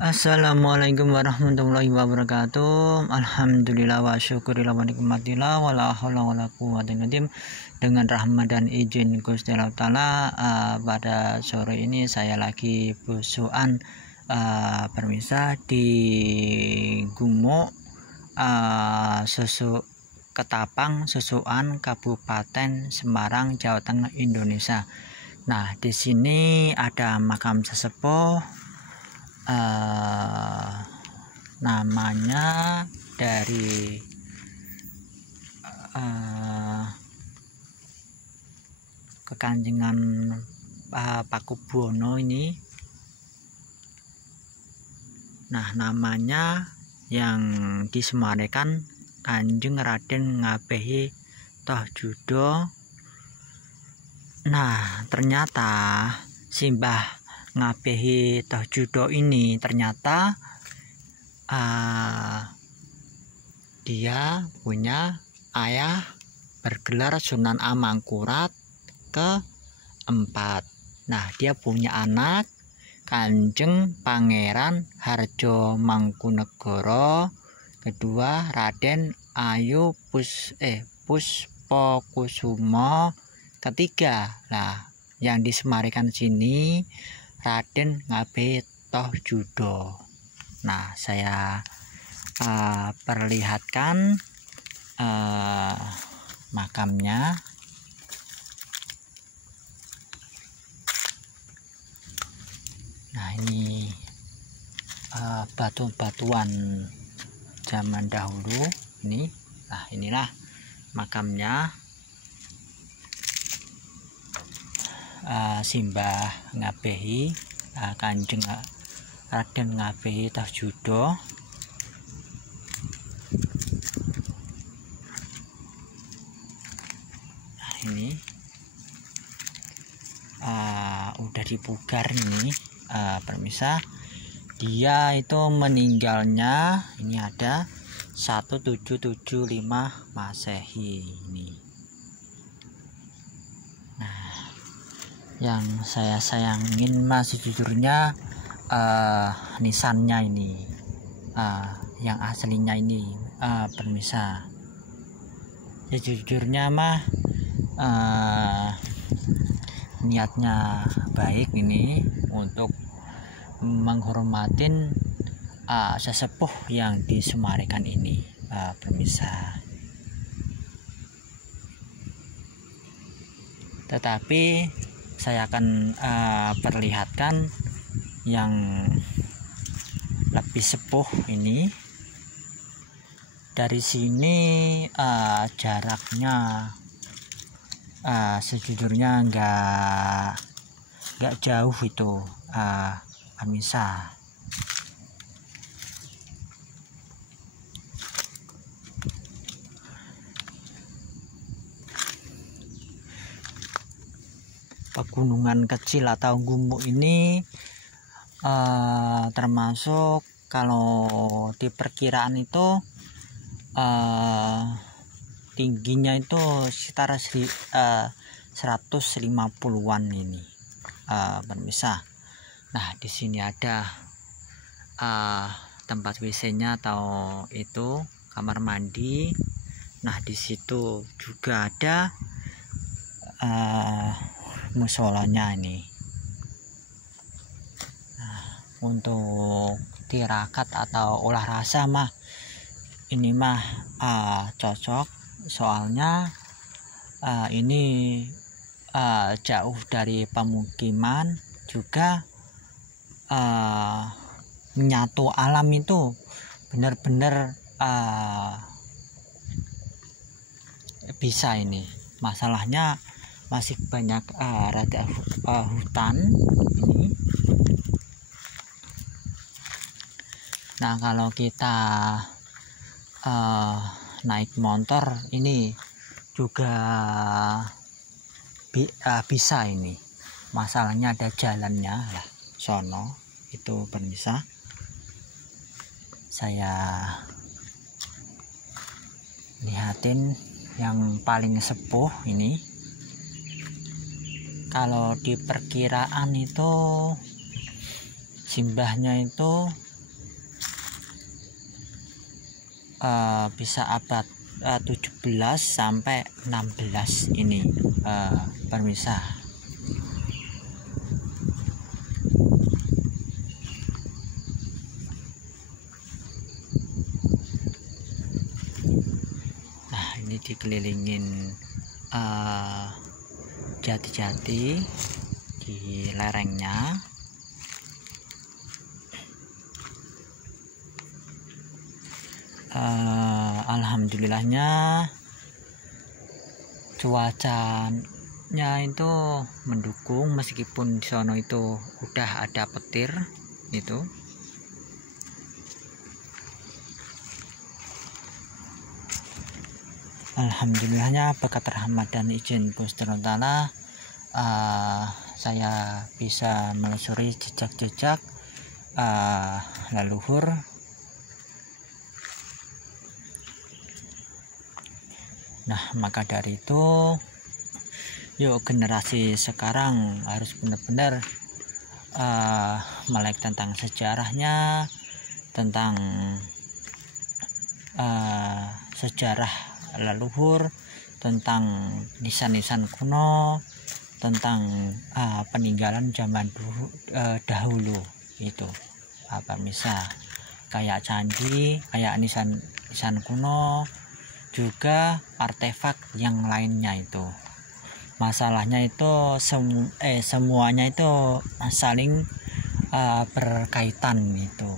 Assalamualaikum warahmatullahi wabarakatuh. Alhamdulillah wa syukurillah wa nikmatillah wa la haula wa la quwwata illa billah. Dengan rahmat dan izin Gusti Allah Ta'ala, pada sore ini saya lagi besukan permisah di Gumo, Ketapang, Susukan, Kabupaten Semarang, Jawa Tengah, Indonesia. Nah, di sini ada makam sesepuh, namanya dari Kekanjengan Pakubuwono ini. Nah, namanya yang disemarikan Kanjeng Raden Ngabehi Tohjudo. Nah, ternyata Simbah Ngabehi Tohjudo ini ternyata dia punya ayah bergelar Sunan Amangkurat keempat. Nah, dia punya anak Kanjeng Pangeran Harjo Mangkunegoro, kedua Raden Ayu Puspokusumo, ketiga. Nah, yang disemarikan sini Raden Ngabehi Tohjudo. Nah, saya perlihatkan makamnya. Nah, ini batu-batuan zaman dahulu ini. Nah, inilah makamnya Simbah Ngabehi, Kanjeng Raden Ngabehi Tohjudo. Nah, ini udah dipugar ini, permisah. Dia itu meninggalnya ini ada 1775 Masehi ini. Nah, yang saya sayangin masih jujurnya nisannya ini, yang aslinya ini, permisah. Sejujurnya mah niatnya baik ini untuk menghormatin sesepuh yang disemarikan ini, permisah. Tetapi saya akan perlihatkan yang lebih sepuh ini. Dari sini jaraknya sejujurnya nggak jauh itu, permisah. Pegunungan kecil atau gumuk ini termasuk kalau di perkiraan itu tingginya itu sekitar 150-an ini, permisah. Nah, di sini ada tempat WC-nya atau itu kamar mandi. Nah, di situ juga ada musolanya ini. Nah, untuk tirakat atau olah rasa mah ini mah cocok, soalnya ini jauh dari pemukiman, juga menyatu alam itu benar-benar bisa ini. Masalahnya masih banyak rada hutan ini. Nah, kalau kita naik motor ini juga bisa ini. Masalahnya ada jalannya lah sono itu, permisah. Saya lihatin yang paling sepuh ini. Kalau di perkiraan itu simbahnya itu bisa abad 17 sampai 16 ini pemirsa. Nah, ini dikelilingin jati-jati di lerengnya. Alhamdulillahnya cuacanya itu mendukung, meskipun di sono itu udah ada petir itu. Alhamdulillahnya berkat rahmat dan izin Gusti Allah, saya bisa menelusuri jejak-jejak leluhur. Nah, maka dari itu yuk generasi sekarang harus benar-benar melek tentang sejarahnya, tentang sejarah leluhur, tentang nisan-nisan kuno, tentang peninggalan zaman dahulu itu misal kayak candi, kayak nisan kuno, juga artefak yang lainnya itu. Masalahnya itu semuanya itu saling berkaitan itu.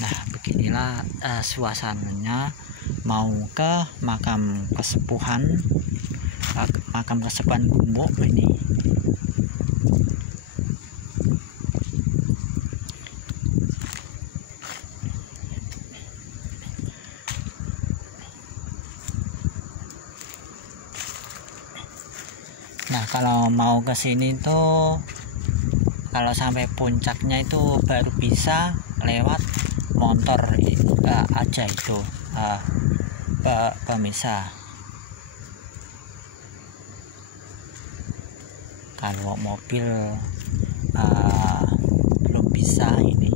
Nah, beginilah suasananya mau ke makam kesepuhan Gumuk ini. Nah, kalau mau ke sini tuh, kalau sampai puncaknya itu baru bisa lewat motor aja itu pemirsa. Kalau mobil belum bisa ini.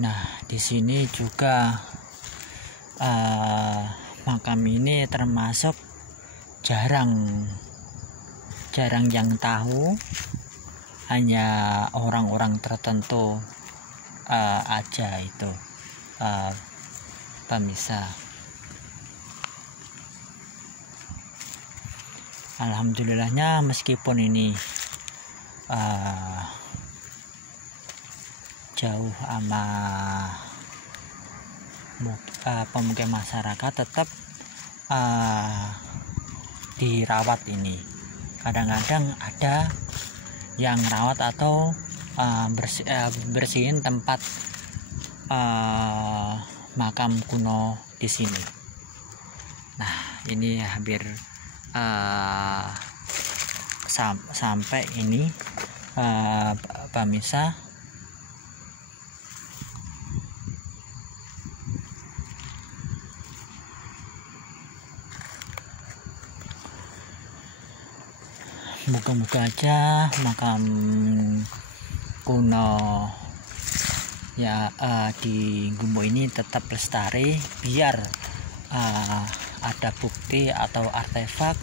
Nah, di sini juga makam ini termasuk jarang yang tahu, hanya orang-orang tertentu aja itu pemirsa. Alhamdulillahnya meskipun ini jauh sama pemukiman masyarakat, tetap dirawat ini. Kadang-kadang ada yang rawat atau bersihin tempat makam kuno di sini. Nah, ini hampir sampai ini pemirsa. Moga-moga aja makam kuno ya di Gumuk ini tetap lestari, biar ada bukti atau artefak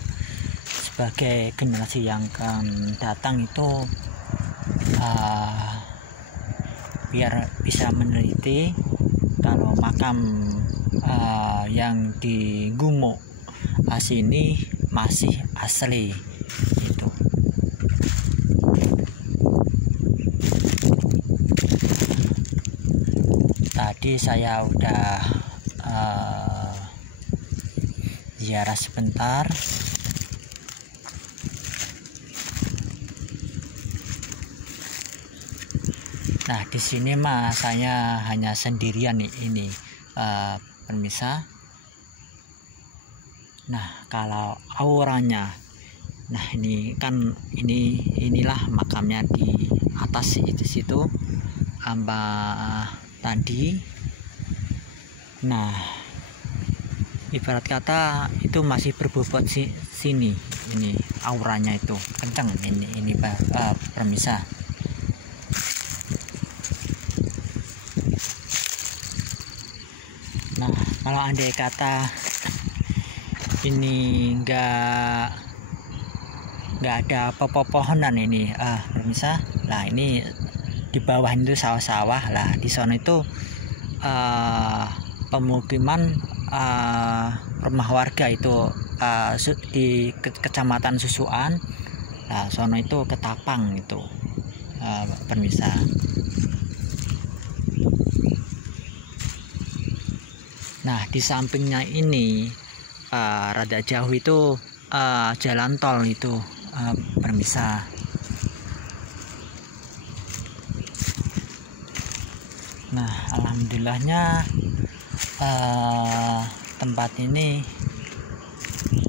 sebagai generasi yang akan datang itu biar bisa meneliti kalau makam yang di Gumuk sini masih asli itu. Tadi saya udah ziarah sebentar. Nah, di sini mah saya hanya sendirian nih ini pemirsa. Nah, kalau auranya. Nah ini kan inilah makamnya di atas itu situ hamba tadi. Nah ibarat kata itu masih berbobot sini, ini auranya itu kenceng ini permisa. Nah kalau andai kata ini enggak ada pepohonan ini pemirsa. Nah ini di bawah itu sawah-sawah lah, di sana itu pemukiman rumah warga itu di kecamatan Susuan. Nah sana itu Ketapang itu pemirsa. Nah di sampingnya ini rada jauh itu jalan tol itu pemirsa. Nah alhamdulillahnya tempat ini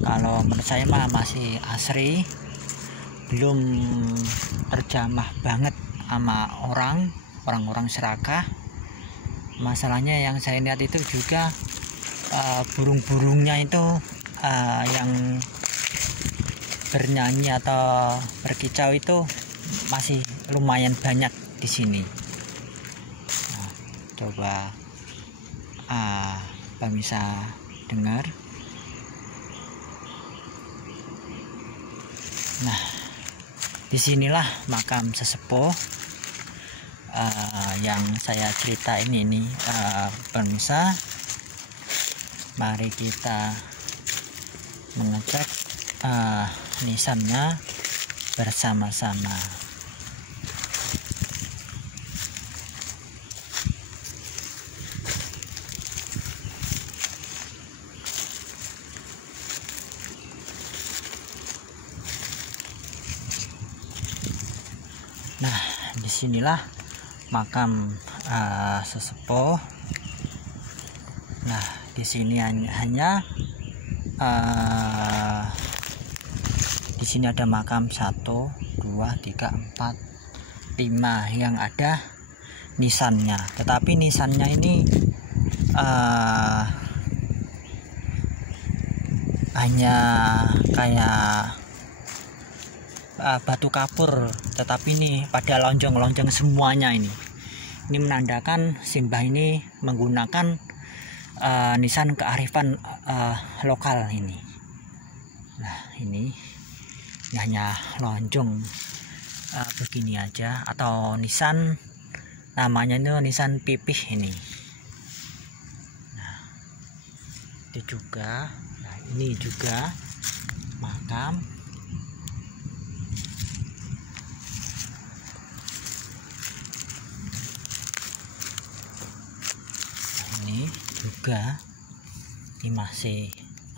kalau menurut saya mah masih asri, belum terjamah banget sama orang-orang serakah. Masalahnya yang saya lihat itu juga burung-burungnya itu yang bernyanyi atau berkicau itu masih lumayan banyak di sini. Nah, coba pemirsa dengar. Nah disinilah makam sesepuh yang saya ceritain ini pemirsa. Mari kita mengecek nisannya bersama-sama. Nah disinilah makam sesepuh. Nah di sini hanya di sini ada makam 1, 2, 3, 4, 5 yang ada nisannya. Tetapi nisannya ini hanya kayak batu kapur, tetapi ini pada lonjong-lonjong semuanya ini. Ini menandakan simbah ini menggunakan nisan kearifan lokal ini. Nah ini hanya lonjong begini aja, atau nisan namanya itu nisan pipih ini. Nah itu juga, nah ini juga makam. Ini juga, ini masih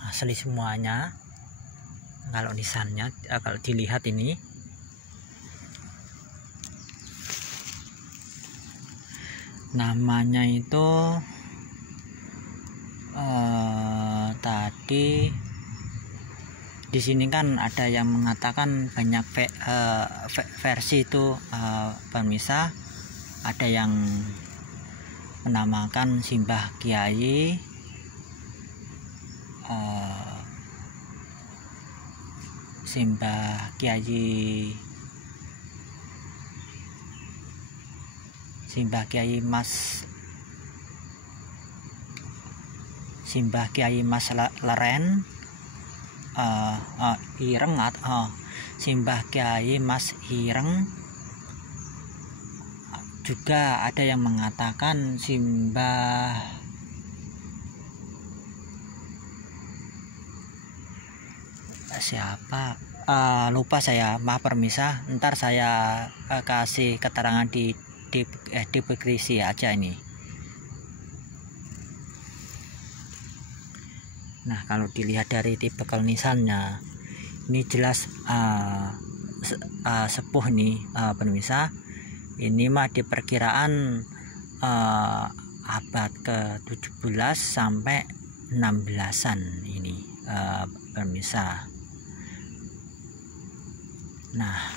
asli semuanya. Kalau nisannya kalau dilihat ini namanya itu tadi di sini kan ada yang mengatakan banyak versi itu pemirsa. Ada yang menamakan simbah kiai, simbah kiai mas leren, ireng atau simbah kiai mas ireng. Juga ada yang mengatakan simbah siapa, lupa saya, maaf permisa. Ntar saya kasih keterangan di deskripsi aja ini. Nah kalau dilihat dari tipe nisannya ini jelas sepuh nih pemirsa. Ini mah diperkiraan abad ke-17 sampai 16-an ini pemirsa. Nah,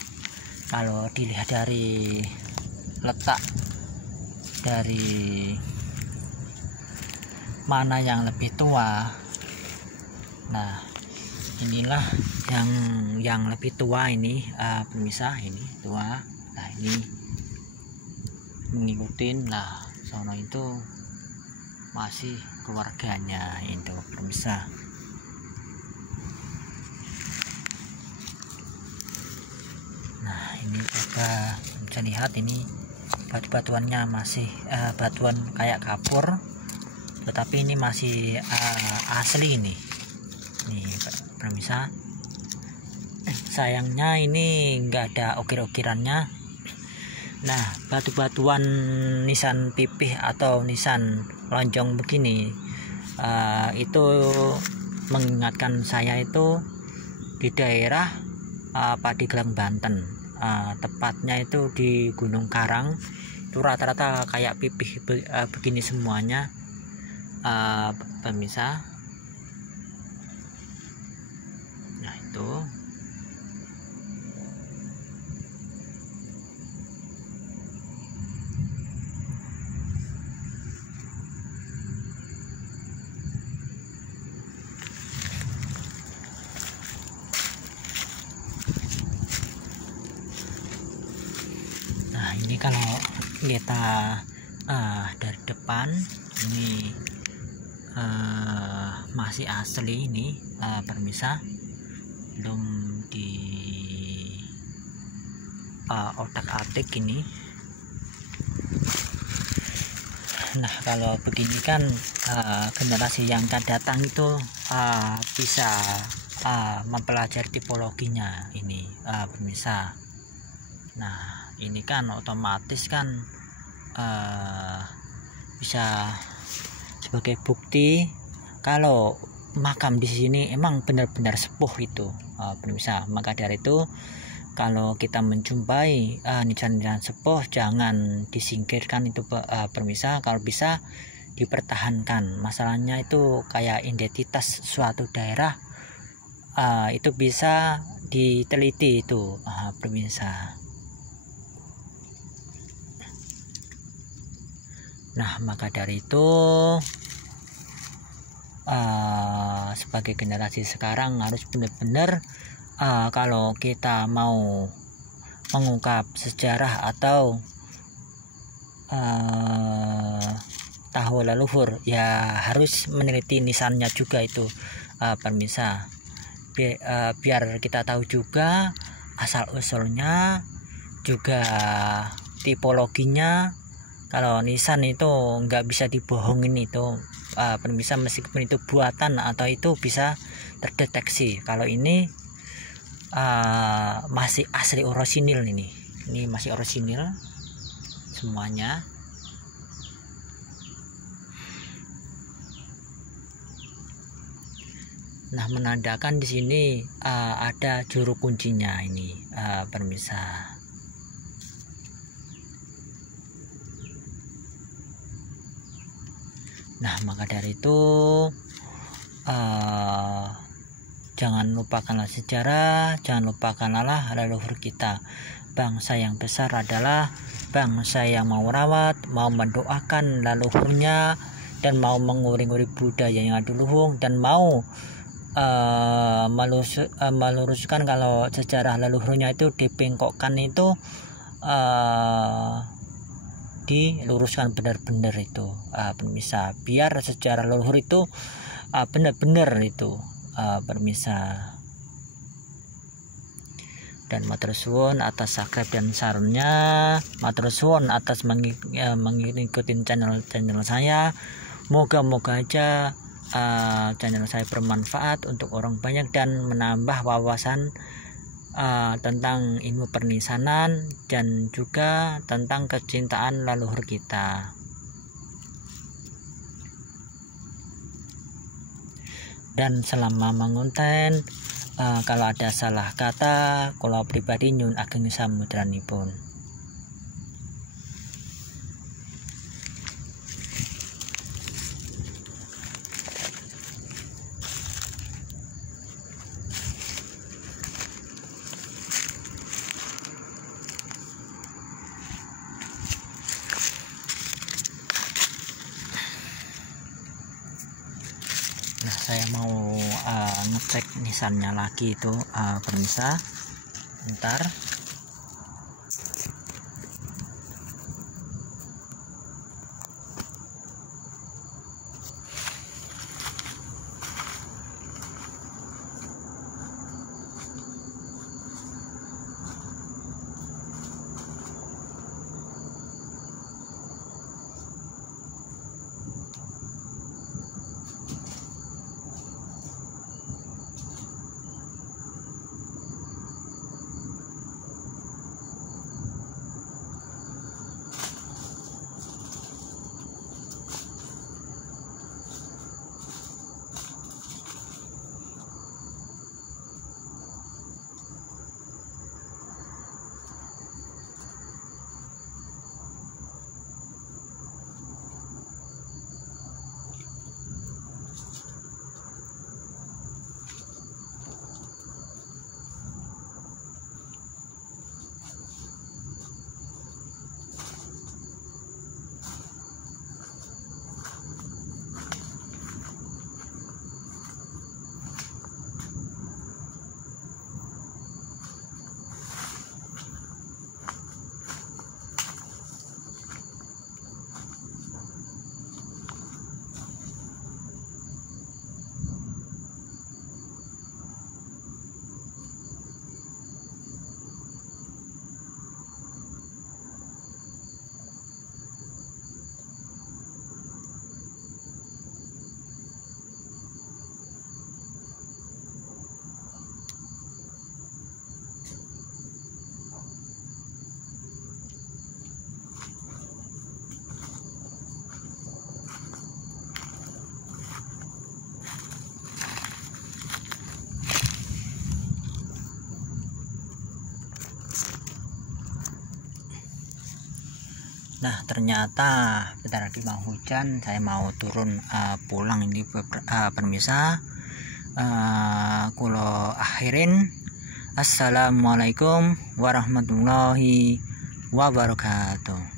kalau dilihat dari letak dari mana yang lebih tua, nah inilah yang lebih tua ini, pemisah ini tua. Nah ini mengikutin lah, sono itu masih keluarganya itu pemisah. Nah ini coba bisa lihat, ini batu-batuannya masih batuan kayak kapur, tetapi ini masih asli ini pemirsa. Sayangnya ini enggak ada ukir-ukirannya. Nah, batu-batuan nisan pipih atau nisan lonjong begini itu mengingatkan saya itu di daerah Pandeglang, Banten, tepatnya itu di Gunung Karang. Itu rata-rata kayak pipih begini semuanya, pemirsa. Nah itu ini kalau kita dari depan ini masih asli ini, pemirsa, belum di otak-atik ini. Nah kalau begini kan generasi yang akan datang itu bisa mempelajari tipologinya ini, pemirsa. Nah ini kan otomatis kan bisa sebagai bukti kalau makam di sini emang benar-benar sepuh itu, pemirsa. Maka dari itu kalau kita menjumpai nisan-nisan sepuh jangan disingkirkan itu, pemirsa. Kalau bisa dipertahankan. Masalahnya itu kayak identitas suatu daerah, itu bisa diteliti itu, pemirsa. Nah maka dari itu sebagai generasi sekarang harus benar-benar kalau kita mau mengungkap sejarah atau tahu leluhur ya harus meneliti nisannya juga itu, pemirsa. Biar kita tahu juga asal usulnya, juga tipologinya. Kalau nisan itu nggak bisa dibohongin itu, pemirsa, meskipun itu buatan atau itu bisa terdeteksi. Kalau ini masih asli orisinil, ini masih orisinil semuanya. Nah menandakan di sini ada juru kuncinya ini, pemirsa. Nah maka dari itu jangan lupakanlah sejarah, jangan lupakanlah leluhur kita. Bangsa yang besar adalah bangsa yang mau rawat, mau mendoakan leluhurnya, dan mau menguri-nguri budaya yang ada luhung, dan mau meluruskan kalau sejarah leluhurnya itu dipengkokkan itu, diluruskan benar-benar itu, pemirsa, biar sejarah leluhur itu benar-benar itu, pemirsa. Dan matur suwun atas subscribe dan sarannya, matur suwun atas mengikuti channel saya. Moga-moga aja channel saya bermanfaat untuk orang banyak dan menambah wawasan tentang ilmu pernisanan dan juga tentang kecintaan leluhur kita. Dan selama mengonten, kalau ada salah kata, kalau pribadi nyun ageng samudranipun. saya mau ngecek nisannya lagi itu pemirsa. Bentar. Nah, ternyata bentar lagi mau hujan, saya mau turun pulang ini pemirsa. Kulo akhirin. Assalamualaikum warahmatullahi wabarakatuh.